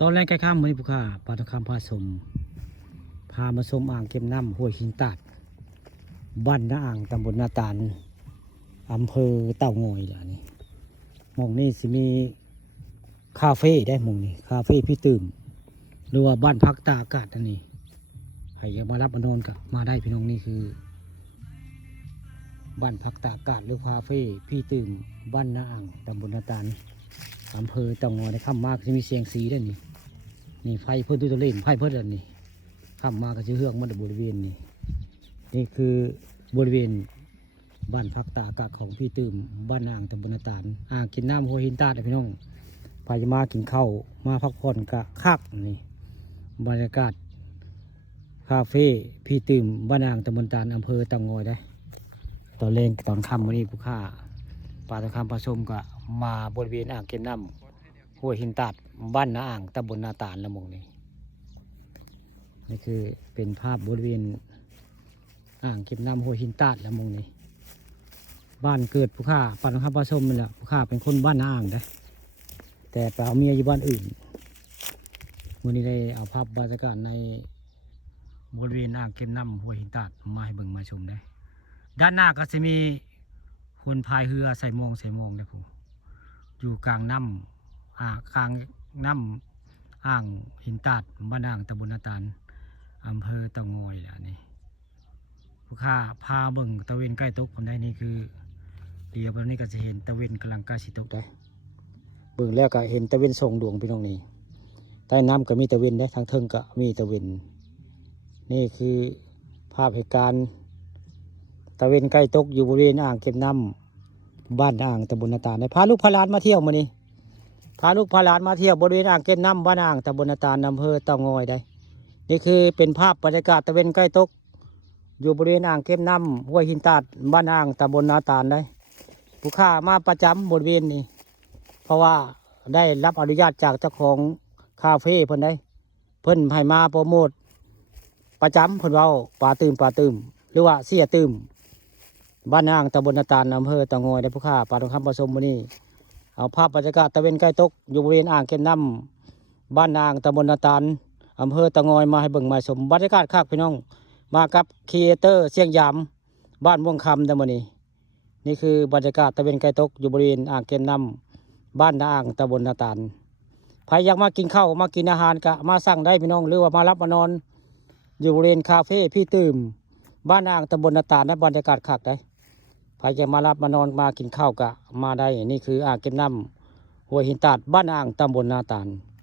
ตอนแรกใกล้ข้ามมือผู้ข้าปาตะคามพาสมพามาสมอ่างเก็บน้ำห้วยหินตาดบ้านนาอ่างตำบลนาตาลอำเภอเต่างอยล่ะนี่หมองนี่สิมีคาเฟ่ได้หมองนี่คาเฟ่พี่ตื่มหรือว่าบ้านพักตากอากาศอันนี้ใครอยากมารับมานอนกับมาได้พี่น้องนี่คือ บ้านพักตากอากาศหรือคาเฟ่พี่ตื่มบ้านนาอ่างตำบลนาตาลอำเภอเต่างอยในค่ำมากจะมีเสียงสีด้วยนี่นี่ไฟเพิ่นตัวเล่นไฟเพิ่นอันนี้ข้ามมาก็จะเฮืองมันบริเวณนี่นี่คือบริเวณบ้านพักตากอากาศของพี่ตื่มบ้านนางตำบลนาตาลกินน้ำโฮหินตาดพี่น้องพายมากินข้าวมาพักผ่อนกะคักนี่บรรยากาศคาเฟ่พี่ตื่มบ้านนางตำบลนาตาลอำเภอเต่างอยได้ตอนเล่นตอนค่ำวันนี้ผู้ค่าปลาตะคำปลาส้มก็มาบริเวณอ่างเก็บน้ำห้วยหินตาดบ้านนาอ่างตำบลนาตาลละมงนี้ นี่คือเป็นภาพบริเวณอ่างเก็บน้ำห้วยหินตาดแล้วมองนี่บ้านเกิดผู้ข้าปานข้าปลาส้มนี่แหละผู้ข้าเป็นคนบ้านนาอ่างได้แต่ไปเอาเมียอยู่บ้านอื่นวันนี้ได้เอาภาพบรรยากาศในบริเวณอ่างเก็บน้ำห้วยหินตาดมาให้เบิ่งมาชมได้ด้านหน้าก็จะมีคนพายเรือใส่มองนะผู้อยู่กลางน้ำกลางน้ำอ่างหินตาดบ้านอ่างตำบลนาตาลอำเภอเต่างอยล่ะนี่ผู้ข้าพาเบิ่งตะเวนใกล้ตกผมได้นี่คือเดี๋ยววันนี้ก็จะเห็นตะเวนกำลังใกล้สิตกได้เบิ่งแล้วก็เห็นตะเวนส่งดวงพี่น้องนี่ใต้น้ำก็มีตะเวนได้ทางเทิงก็มีตะเวนนี่คือภาพเหตุการณ์ตะเวนใกล้ตกอยู่บริเวณอ่างเก็บน้ำบ้านอ่างตำบลนาตาลได้พาลูกพาหลานมาเที่ยวมื้อนี้พาลูกพาหลานมาเที่ยวบริเวณอ่างเก็บน้ำบ้านอ่างตำบลนาตาลอำเภอเต่างอยได้นี่คือเป็นภาพบรรยากาศตะเวนใกล้ตกอยู่บริเวณอ่างเก็บน้ำห้วยหินตาดบ้านอ่างตำบลนาตาลได้ผู้ค้ามาประจำบริเวณนี้เพราะว่าได้รับอนุญาตจากเจ้าของคาเฟ่เพิ่นได้เพิ่นให้มาโปรโมทประจำเพิ่นเว้าปลาตื่มหรือว่าเสียตื่มบ้านอ่างตำบลนาตาลอำเภอเต่างอยได้ผู้ค้าปลาทองคำผสมมื้อนี้เอาภาพบรรยากาศตะเวนใกล้ตกอยู่บริเวณอ่างเก็บน้ำบ้านอ่างตำบลนาตาลอำเภอเต่างอยมาให้เบิ่งมาชมบรรยากาศคักพี่น้องมากับครีเอเตอร์เสียงยามบ้านม่วงคำดังมื้อนี้นี่คือบรรยากาศตะเวนไกลตกอยู่บริเวณอ่างเก็บน้ำบ้านนาอ่างตำบลนาตาลใครอยากมากินข้าวมากินอาหารก็มาสั่งได้พี่น้องหรือว่ามารับมานอนอยู่บริเวณคาเฟ่พี่ตื่มบ้านนาอ่างตำบลนาตาลนะบรรยากาศคักได้ใครจะมารับมานอนมากินข้าวก็มาได้นี่คืออ่างเก็บน้ำห้วยหินตาดบ้านอ่างตำบลนาตาล